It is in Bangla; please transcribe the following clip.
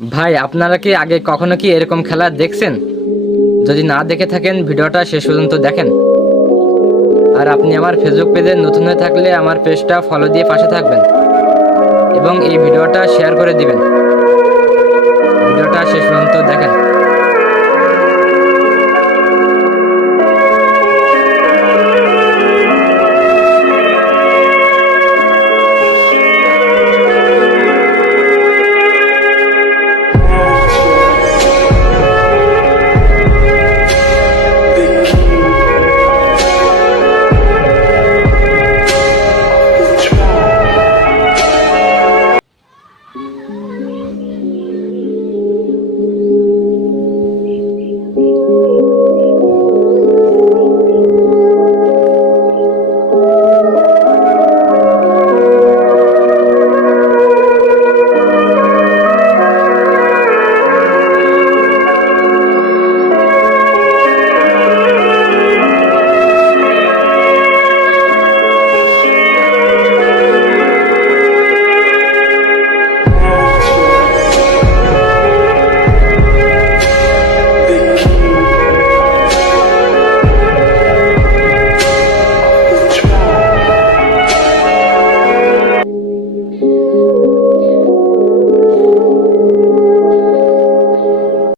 ভাই, আপনারা কি আগে কখনো কি এরকম খেলা দেখছেন? যদি না দেখে থাকেন ভিডিওটা শেষ পর্যন্ত দেখেন। আর আপনি আমার ফেসবুক পেজে নতুন হয়ে থাকলে আমার পেজটা ফলো দিয়ে পাশে থাকবেন এবং এই ভিডিওটা শেয়ার করে দিবেন। ভিডিওটা শেষ পর্যন্ত দেখেন।